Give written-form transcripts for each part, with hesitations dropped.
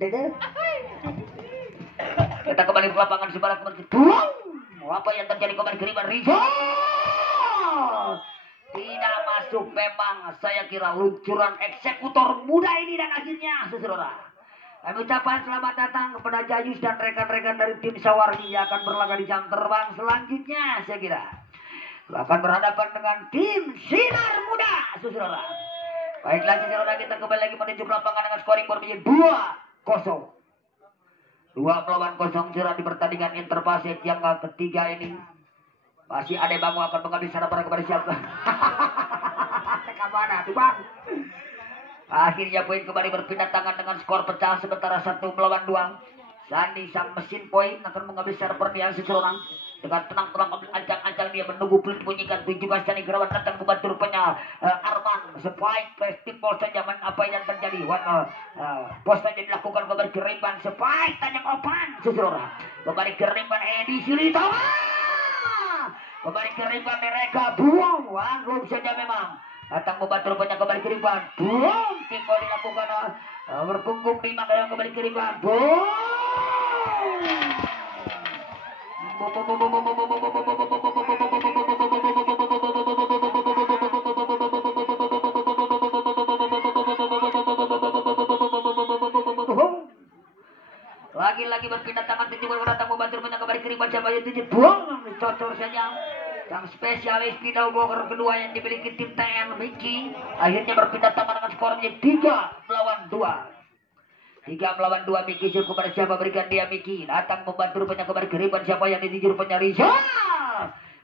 Dede. Kita kembali ke lapangan sebarat kedua. Apa yang terjadi kembali ke Riban Rizal? Tidak masuk memang. Saya kira luncuran eksekutor muda ini dan akhirnya saudara. Kami ucapkan selamat datang kepada Jayus dan rekan-rekan dari tim Sawargi yang akan berlaga di jam terbang selanjutnya. Saya kira akan berhadapan dengan tim Sinar Muda, saudara. Baiklah saudara, kita kembali lagi menuju lapangan dengan scoring board menjadi 2-0. 2-0 saudara di pertandingan Interpaset yang ketiga ini. Masih ada Bangu akan mengambil sarapan kepada siapa? Kemana tuh Bang? Akhirnya poin kembali berpindah tangan dengan skor pecah sementara 1-2. Sandi sang mesin poin akan mengambil sarapan yang seseorang. Dengan tenang-tenang ancang-ancang dia menunggu bunyikan 17 Sandi Gerawan datang membantu rupanya Arman spike festival saja apa yang terjadi. Pos saja dilakukan kembali Geriban spike tajam opan seseorang. Kembali Geriban Edi Silita. Kembali Geriban mereka buang belum saja memang. Datang membantu rupanya kembali Geriban. Buang tipe dilakukan berpunggung 5 kembali Geriban. Buang. Lagi-lagi berpindah tangan tujuh datang membantu rupanya kembali Geriban siapa yang tujuh buang dicocor saja. Yang spesialis pindah boker kedua yang dimiliki tim TN Miki akhirnya berpindah tangan dengan skornya 3-2. 3-2 Miki cukup pada siapa berikan dia Miki datang membantu rupanya kembali Geriban siapa yang ditijur rupanya Rizal.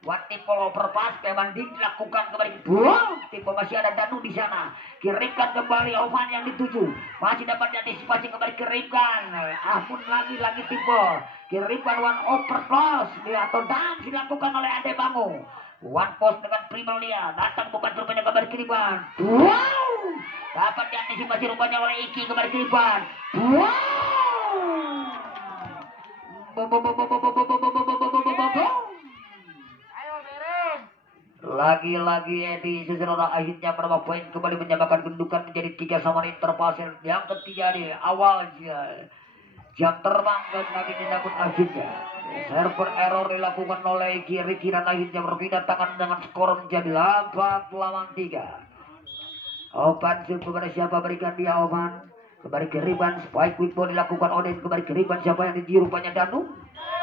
Wati polo perpas memang dilakukan kembali buang tipe masih ada Danu di sana kirimkan kembali Oman yang dituju masih dapat diantisipasi kembali kirimkan ampun lagi tipe kirimkan one over plus atau dam dilakukan oleh Ade Bangu one post dengan Primalia datang membantu rupanya kembali kirimkan wow dapat diantisipasi rupanya oleh Iki kembali kirimkan wow lagi-lagi Edi saudara akhirnya menambah poin kembali menyamakan kedudukan menjadi 3 sama Interpaset yang ketiga di awal jam terbang dan lagi dinakut akhirnya server error dilakukan oleh Ricky dan akhirnya berpindah tangan dengan skor menjadi 8-3. Opan kepada siapa berikan dia Opan kembali ke Riban spike quick ball dilakukan Odin kembali ke Riban siapa yang di rupanya Danu.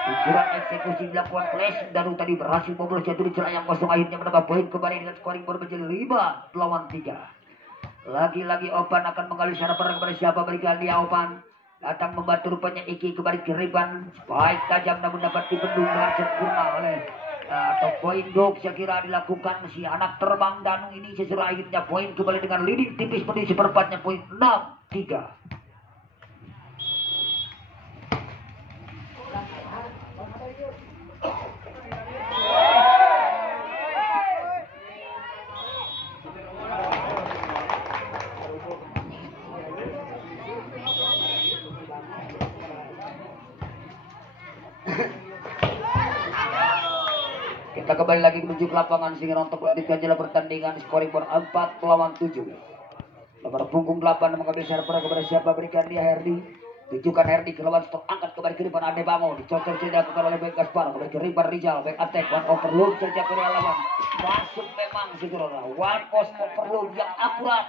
Ukuran eksekusi dilakukan flash Danu tadi berhasil membolos jatuh di celah yang kosong akhirnya menambah poin kembali dengan scoring board menjadi 5-3. Lagi-lagi Opan akan mengalih sarapan kepada siapa berikan dia Opan datang membantu rupanya Iki kembali ke Riban spike tajam namun dapat dibendung dengan sempurna oleh atau poin dog saya kira dilakukan si anak terbang Danu ini sesuai akhirnya poin kembali dengan leading tipis menuju seperempatnya poin 6-3. Kita kembali lagi menuju ke lapangan sehingga untuk melanjutkan jalan pertandingan scoring board 4-7. Nomor punggung 8 mengambil server kepada siapa berikan dia Herdi. Tujukan Herdi ke lawan stok angkat kembali ke depan Ade Bango. Dicocok saja dilakukan oleh Baik Gaspar kembali ke Riban Rizal. Back attack one overload saja ke lawan. Masuk memang saudara. One post overload yang akurat.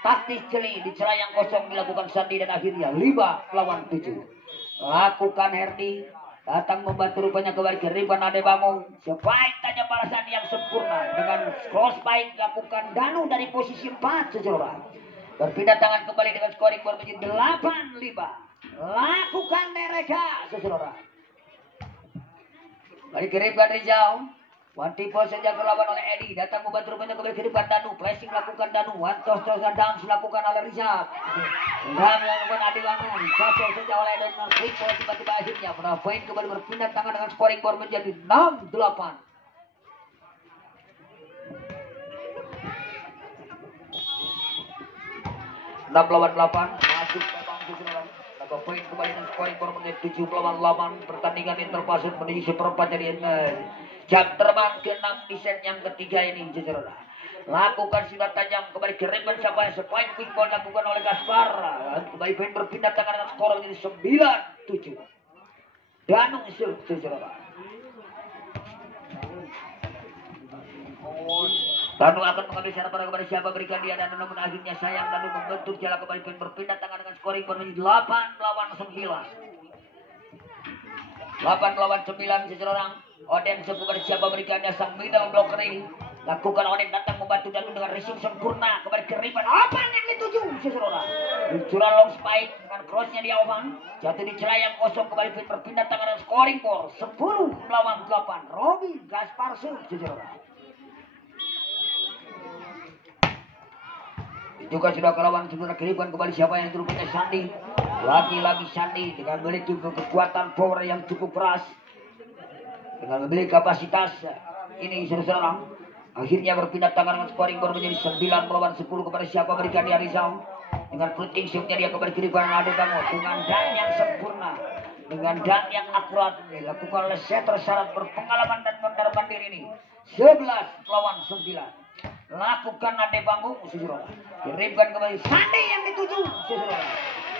Taktis jeli di celah yang kosong dilakukan Sandi dan akhirnya 5-7. Lakukan Herdi. Datang membantu rupanya kembali ke Riban Ade Bangu. Spike tajam balasan yang sempurna dengan cross spike lakukan Danu dari posisi 4 saudara. Berpindah tangan kembali dengan scoring board menjadi 8-5. Lakukan mereka saudara. Kembali ke Riban Rizal. One tipe saja terlawan oleh Edi. Datang membantu rupanya kembali ke depan Danu. Flashing lakukan Danu. One toss dam dilakukan oleh Rizal. Dam dilakukan Adi Bangun. Cocok saja oleh Donald Quick. Tiba-tiba akhirnya menambah poin kembali berpindah tangan dengan scoring board menjadi 6-8. 6-8 masuk memang saudara. Tambah poin kembali dengan scoring board menjadi 7-8. Pertandingan Interpaset menuju seperempat jadi jam terbang ke-6 di set yang ketiga ini saudara. Lakukan silat tajam kembali ke rebound siapa yang spike quick ball dilakukan oleh Gaspar. Kembali poin berpindah tangan dengan skor menjadi 9-7. Danu saudara. Danu akan mengambil secara pada kepada siapa berikan dia dan namun akhirnya sayang Danu membentur jalan kembali poin berpindah tangan dengan scoring menjadi 8-9. 8-9 seseorang. Oden kepada siapa berikannya sang middle blocker ini. Lakukan Oden datang membantu Danu dengan receive sempurna kembali ke rebound. Opan yang dituju seseorang. Luncuran long spike dengan crossnya di Opan. Jatuh di celah yang kosong kembali berpindah tangan dan scoring for 10-8. Robi Gaspar seseorang. Juga sudah kelawan sebenarnya keribuan kembali siapa yang terupanya Sandi. Lagi-lagi Sandi dengan memiliki kekuatan power yang cukup keras. Dengan memiliki kapasitas ini saudara. Akhirnya berpindah tangan dengan scoring baru menjadi 9-10 kepada siapa berikan dia Rizal. Dengan flipping shootnya dia kembali keribuan Ade Bango. Dengan dang yang sempurna. Dengan dang yang akurat dilakukan oleh setter syarat berpengalaman dan mondar mandir ini. 11-9. Lakukan Ade Panggung saudara. Kirimkan kembali Sandi yang dituju saudara.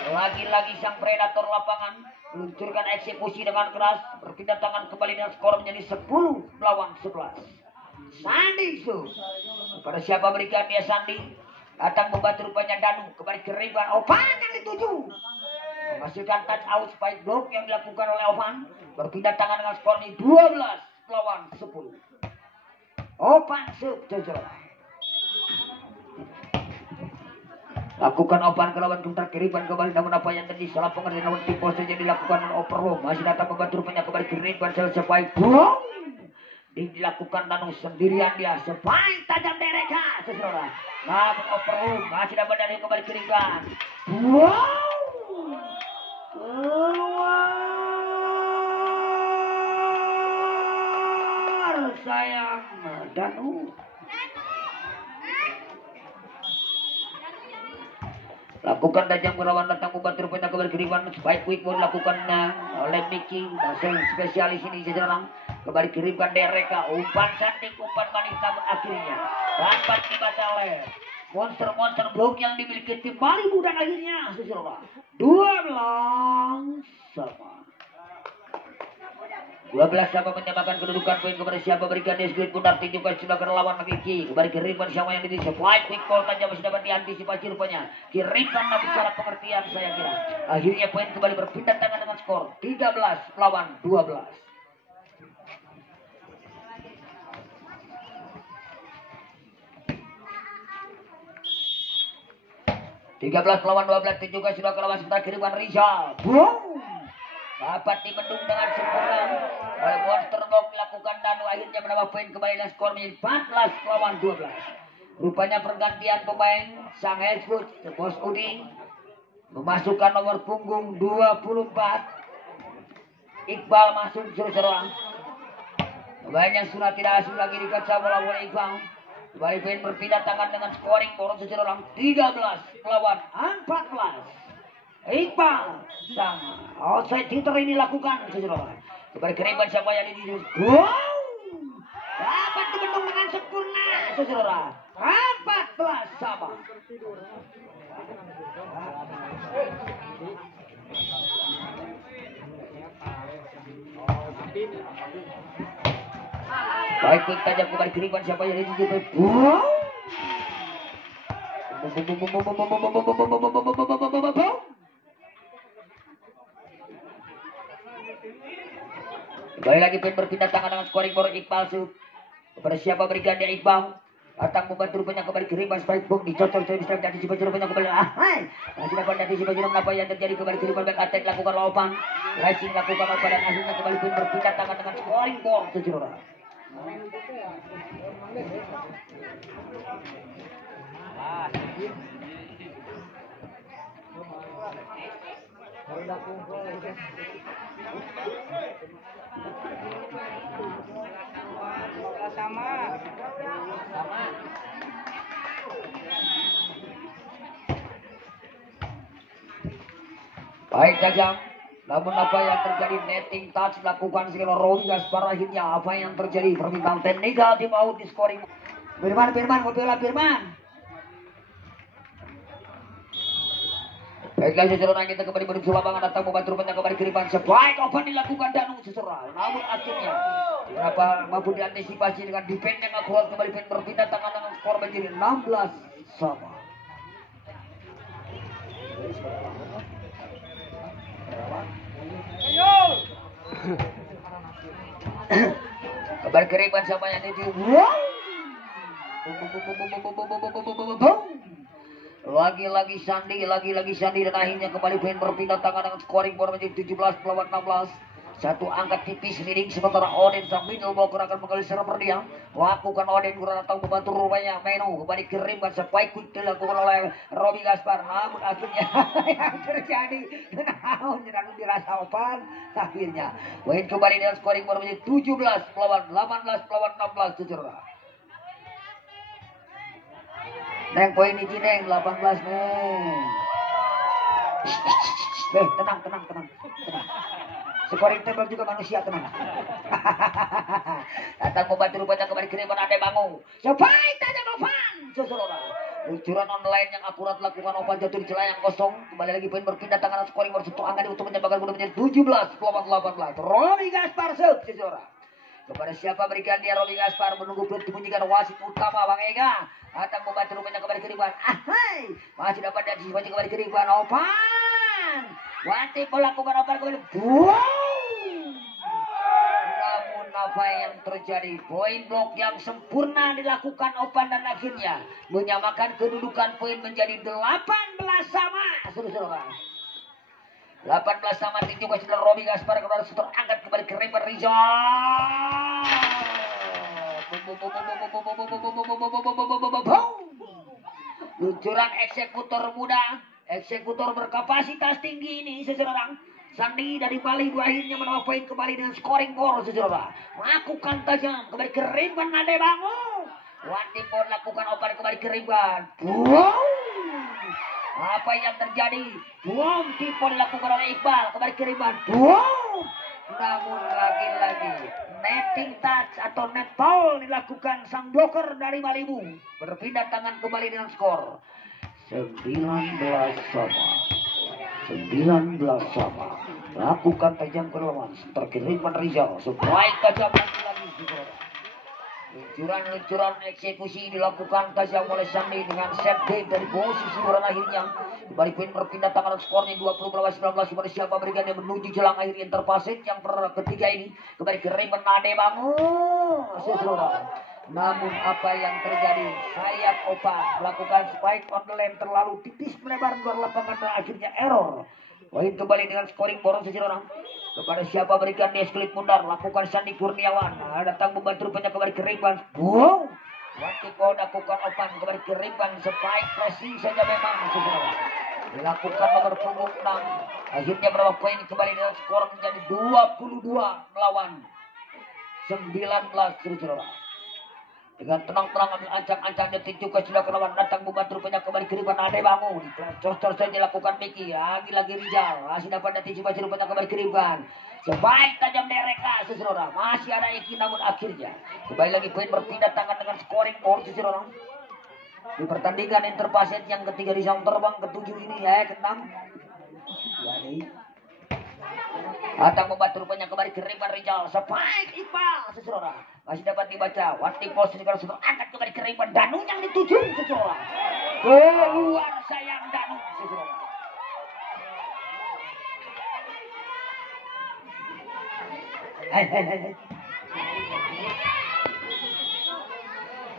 Lagi-lagi sang predator lapangan meluncurkan eksekusi dengan keras. Berpindah tangan kembali dengan skor menjadi 10-11. Sandi kepada siapa berikan dia Sandi. Datang membantu rupanya Danu. Kembali kirimkan Opan yang dituju. Menghasilkan touch out spike block yang dilakukan oleh Opan. Berpindah tangan dengan skor ini 12-10. Opan saudara. Lakukan Opan ke lawan sebentar kiriban kembali namun apa yang tadi salah pengertian lawan tim pose jadi dilakukan oleh Overloom. Masih datang membantu rupanya kembali kiriban selesai boom. Dilakukan Danu sendirian dia spike tajam dereka saudara. Namun Overloom masih dapat dari kembali kiriban. Wow. Keluar sayang Danu. Lakukan tajam kerawan datang membantu rupanya kembali kiriban spike quick ball dilakukan oleh Mickey masih spesialis ini sejarah kembali kirimkan Dereka umpan cantik umpan manis namun akhirnya dapat dibaca oleh monster blok yang dimiliki tim Malibu dan akhirnya sejarah 12 sama 12 sama menyamakan kedudukan poin kepada siapa berikan dia split putar tunjukkan sudah ke lawan Mickey kembali kiriman siapa yang di supply quick ball tajam masih dapat diantisipasi rupanya kiriman namun secara pengertian saya kira akhirnya poin kembali berpindah tangan dengan skor 13-12 13-12 tunjukkan sudah ke lawan sebentar kiriman Rizal boom dapat dibendung dengan sempurna oleh monster block dilakukan Danu akhirnya menambah poin kembali dan skor menjadi 14-12. Rupanya pergantian pemain sang head coach Bos Udi memasukkan nomor punggung 24 Iqbal masuk serang. Pemain yang sudah tidak asing lagi di kaca bola Iqbal. Kembali poin berpindah tangan dengan scoring boros seseorang 13-14. Iqbal sang outside hitter ini lakukan seseorang. Kembali keriban siapa yang di wow dapat dibendung dengan sempurna seseorang 14 sama. Baik quick tajam kembali keriban siapa yang di wow kembali lagi poin berpindah tangan dengan scoring boros Iqbal kepada siapa berikan dia Iqbal datang membantu rupanya kembali kiriban spike boom dicocol bisa diantisipasi rupanya kembali masih dapat diantisipasi namun apa yang terjadi kembali kiriban back attack lakukan Opan racing lakukan Opan dan akhirnya kembali poin berpindah tangan dengan scoring boros sejarah. Sama. Baik tajam. Namun apa yang terjadi netting touch dilakukan sekali Robi Gaspar akhirnya apa yang terjadi permintaan teknikal tim out di scoring Firman, mobil Firman. Baiklah seseorang kita kembali menuju lapangan datang membantu rupanya kembali kiriman sebaik open dilakukan Danu seseorang. Namun akhirnya berapa mampu diantisipasi dengan defense yang akurat kembali berpindah tangan dengan skor menjadi 16 sama. Kembali kiriman siapa yang itu? Lagi-lagi Sandi dan akhirnya kembali pengen berpindah tangan dengan scoring board menjadi 17 melawan 16. Satu angka tipis leading sementara Odin sang middle blocker akan menggali server dia. Lakukan Odin kurang datang membantu rupanya Menu kembali kirimkan sebaik quick dilakukan oleh Robi Gaspar. Namun akhirnya yang terjadi namun jangan dirasa opan. Akhirnya poin kembali dengan scoring board menjadi 17 melawan 18 melawan 16 saudara. Neng poin ini neng 18 neng. Tenang. Scoring table juga manusia tenang. Datang membantu rupanya kembali kiriman Ade Bangu. Sebaik tajam Ovan. Saudara. Luncuran online yang akurat lakukan Ovan jatuh di celah yang kosong. Kembali lagi poin berpindah tangan scoring bersatu angka untuk menyebabkan bola menjadi 17 melawan 18. Romi Gaspar saudara. Kepada siapa berikan dia Romi Gaspar menunggu belum dibunyikan wasit utama Bang Ega. Datang membantu rupanya kembali kiriman. Ahai. Masih dapat diantisipasi kembali kiriman Ovan. Wanti melakukan Ovan kembali. Namun apa yang terjadi? Poin blok yang sempurna dilakukan Ovan dan akhirnya menyamakan kedudukan poin menjadi 18 sama. Saudara. 18 sama juga sudah Robi Gaspar kepada setor angkat kembali ke Reber Rizal. Luncuran eksekutor muda, eksekutor berkapasitas tinggi ini seseorang. Sandi dari Bali dua akhirnya menambah poin kembali dengan scoring gol seseorang. Lakukan tajam kembali ke Rimban Ade Bangu. Wanti pun lakukan open kembali ke Rimban. Apa yang terjadi? Tipu dilakukan oleh Iqbal kembali ke Rimban. Namun lagi-lagi netting touch atau net foul dilakukan sang blocker dari Malibu. Berpindah tangan kembali dengan skor 19 sama. 19 sama. Lakukan tajam ke lawan. Terkirimkan Rizal. Sebaik tajam lagi. Luncuran eksekusi dilakukan tajam oleh Sandi dengan set B dari posisi bola akhirnya. Kembali poin berpindah tangan skornya 20 melawan 19 kepada siapa berikan yang menuju jelang akhir interpasit yang ketiga ini. Kembali ke Raymond Nade Bangu. Saudara. Namun apa yang terjadi? Sayap Opan melakukan spike on the lane terlalu tipis melebar luar lapangan dan akhirnya error. Poin kembali dengan scoring boros seseorang. Kepada siapa berikan dia sekelip mundar. Lakukan Sandi Kurniawan. Datang membantu rupanya kembali ke Rimban. Wanti kau lakukan Opan kembali ke Rimban. Spike pressing saja memang seseorang. Dilakukan nomor punggung 6. Akhirnya berapa poin kembali dengan skor menjadi 22 melawan 19 seseorang. Dengan tenang-tenang ambil ancang-ancang detik juga sudah kelawan datang membantu rupanya kembali ke Rimban Ade Bangu. Cor-cor saja dilakukan Miki. Lagi Rizal. Masih dapat antisipasi rupanya kembali ke Rimban. Sebaik tajam Dereka seseorang. Masih ada Eki namun akhirnya kembali lagi poin berpindah tangan dengan scoring gol seseorang. Di pertandingan interpaset yang ketiga di jam terbang ke-7 ini ke-6. Jadi datang membantu rupanya kembali ke Rimban Rizal. Sebaik Iqbal seseorang. Masih dapat dibaca. Wanti posisi kalau sudah angkat kembali ke Rimban. Danu yang dituju seseorang. Keluar sayang Danu seseorang.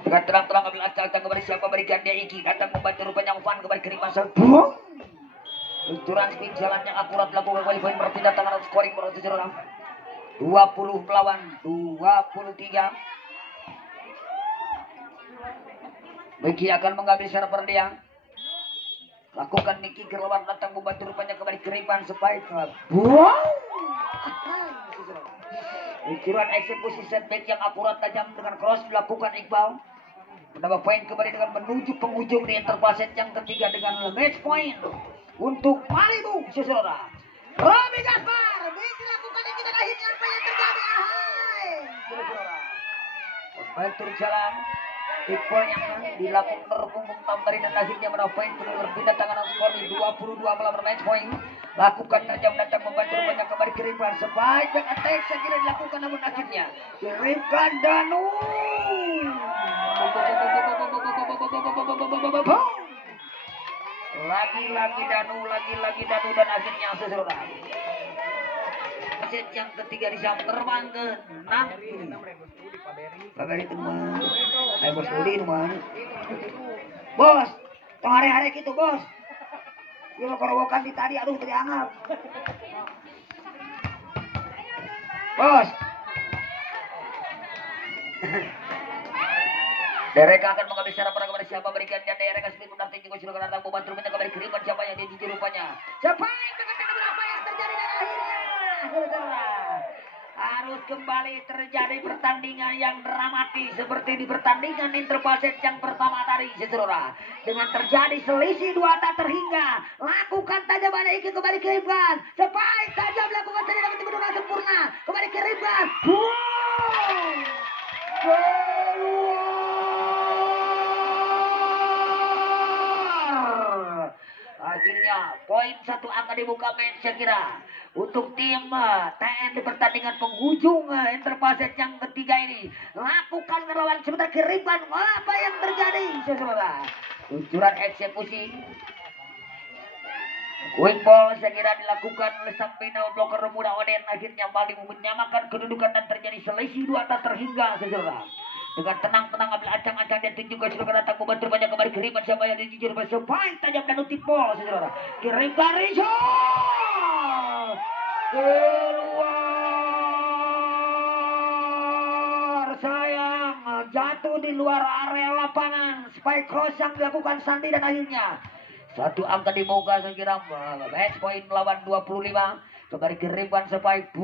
Dengan terang-terang ambil acak-acak kembali siapa berikan dia Iki. Datang membantu rupanya Ovan kembali ke Rimban. Luncuran spin jalan yang akurat lakukan kembali poin berpindah tangan scoring bola seseorang. 20 melawan 23. Miki akan mengambil server dia. Lakukan Miki ke lawan datang membantu rupanya kembali ke Rimban sebaik. Luncuran eksekusi setback yang akurat tajam dengan cross dilakukan Iqbal. Menambah poin kembali dengan menuju penghujung di interpaset yang ketiga dengan match point untuk Malibu seseorang. Robi Gaspar dilakukan ini dan akhirnya apa yang terjadi? Pemain turun jalan Tipol yang dilakukan terpunggung Tambari dan akhirnya menang poin berpindah tangan skor di 22 melawan match point. Lakukan tajam datang membantu rupanya kembali kirimkan sebaik attack segera dilakukan namun akhirnya kirimkan Danu. Lagi-lagi Danu dan akhirnya seseorang. Set yang ketiga di jam terbang ke 6. Paberi teman. Ayo bos Udi teman. Bos, tong hari-hari gitu bos. Dia korowokan di tadi aduh terangap. Bos. Derek akan mengambil secara pada kepada siapa berikan dan Derek akan sedikit menartik juga silakan datang membantu rupanya kembali kiriman siapa yang dia rupanya. Siapa yang mengatakan apa yang terjadi dan akhirnya harus kembali terjadi pertandingan yang dramatis seperti di pertandingan interpaset yang pertama tadi saudara. Dengan terjadi selisih 2 tak terhingga lakukan tajaman ikut kembali kirimkan sebaik tajam lakukan saja dapat dimenang sempurna kembali kirimkan. Akhirnya poin 1 akan dibuka main saya kira untuk tim TN di pertandingan penghujung interpaset yang ketiga ini. Lakukan ngelawan sebentar kirimkan apa yang terjadi saudara. Luncuran eksekusi quick ball saya kira dilakukan oleh sang bina bloker muda Oden akhirnya Bali menyamakan kedudukan dan terjadi selisih 2 tak terhingga saudara. Dengan tenang-tenang ambil acang-acang dan tunjukkan saudara datang membantu banyak kembali kiriman siapa yang dijujur bersepain tajam dan utipol saudara. Kirim Gariso keluar sayang jatuh di luar area lapangan. Spike cross yang dilakukan Sandi dan akhirnya 1 angka dibuka saya kira match point melawan 25 kembali kirimkan Spike.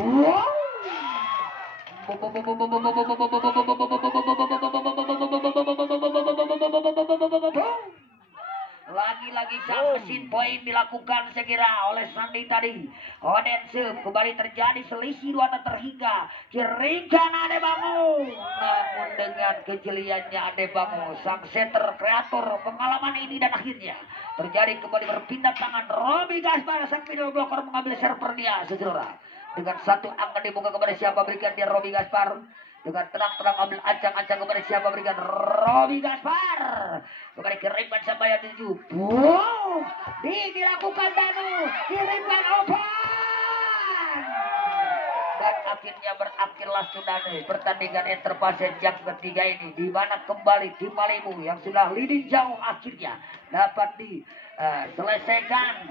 Lagi-lagi mesin poin dilakukan saya kira oleh Sandi tadi. Odense kembali terjadi selisih 2 tak terhingga. Kirimkan Adebangu. Namun dengan kejeliannya Adebangu sang setter kreator pengalaman ini dan akhirnya terjadi kembali berpindah tangan Robi Gaspar sang middle blocker mengambil server dia saudara. Dengan 1 angka dibuka kepada siapa berikan dia Robi Gaspar. Dengan tenang-tenang ambil acang-acang kepada siapa berikan Robi Gaspar. Kembali kirimkan siapa yang dituju. Dilakukan Danu. Kirimkan Opan. Dan akhirnya berakhirlah sudah pertandingan interpaset yang ketiga ini. Di mana kembali tim Malimu yang sudah leading jauh akhirnya dapat diselesaikan.